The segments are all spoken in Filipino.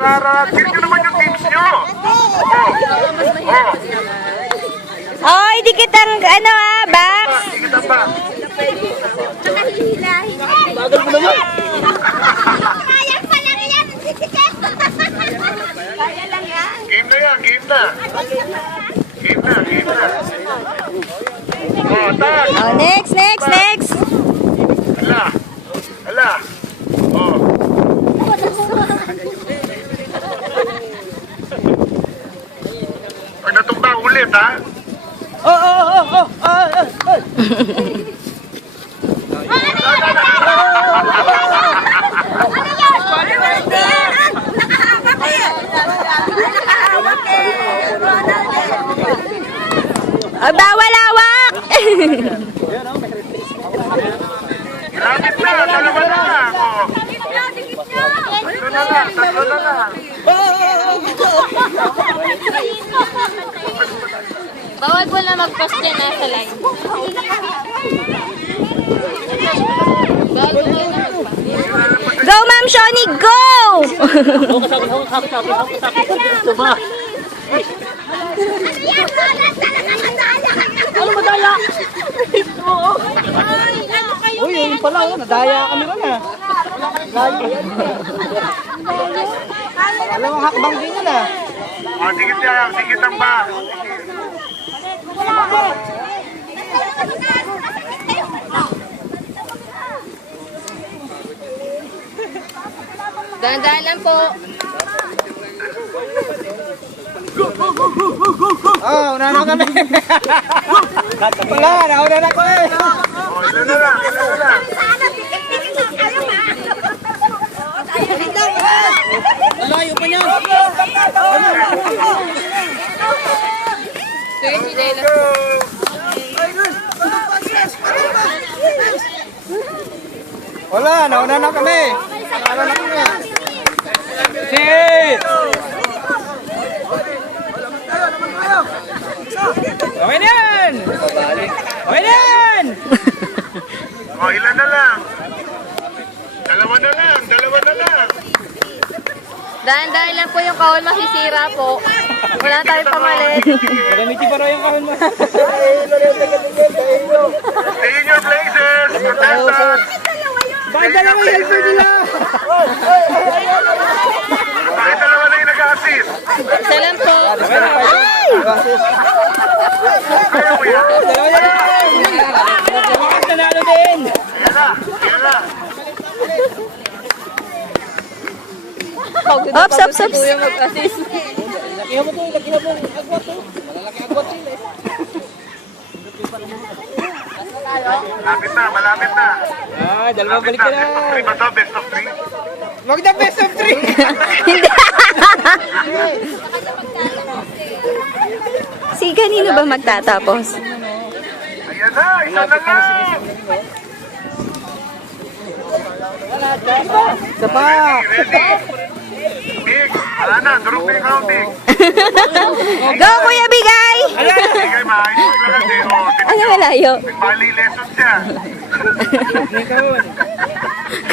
Sino naman yung teams nyo? Oy, dikit ang ano box. Dikit ang box. Bagal mo naman. Kaya pa lang yan. Kaya lang yan. Game na yan, game na. Game na, game na. Tag. Oh, next. Hala. Pag natumba ulit, ha? Bawal hawak. Lapit na, dalawa na lang. Tatlo na lang. Bawal po na mag-post dyan nasa line. Bawal po na mag-post. Go, Ma'am Shoni, go! Ano madaya? Uy, yun pala, nadaya kami ron ah. Alam mo, hakbang din yun ah. Dikit ang box. Dahan-dahan lang po. Una na kami. Wala, nauna na ko eh. Ilan na lang. Malayo pa niyan. Wala, nauna na kami. Nauna na kami. Sit! Okay na yan! Okay na yan! Ilan na lang. Dalawa na lang. Dahan-dahan lang po yung kahon, masisira po. Wala tayong pamalit. Gamitin pa raw yung kahon mo. Stay in your places. Protect. Bakit dalawa yung helper nila? Bakit dalawa na yung nag-assist? Isa lang po. Ayaw mo yan. Dalawa yan! Bukas nanalo din! Yan na. Ops. Lakihan mo to, agwat to. Malalaki agwat to eh. Malapit na. Dalawa balik ka na. Best of three. Wag na best of 3! Si kanino ba magtatapos? Ayan na, isa na lang. Isa pa! Ready? Big. Wala na, durog na yung counting. Go, Kuya Bigay! Bigay, maayos lang kasi. Ano malayo? Bali lesson siya.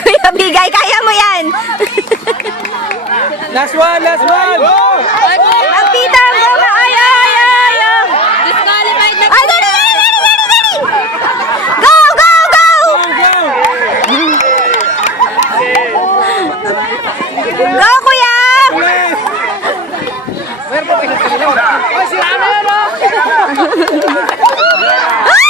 Kuya Bigay, kaya mo yan! Last one! Ang pita, go! Ayaw! Disqualified na po. Ay, dali! Go! Go, Kuya! Ay, sira na yun oh! Ay!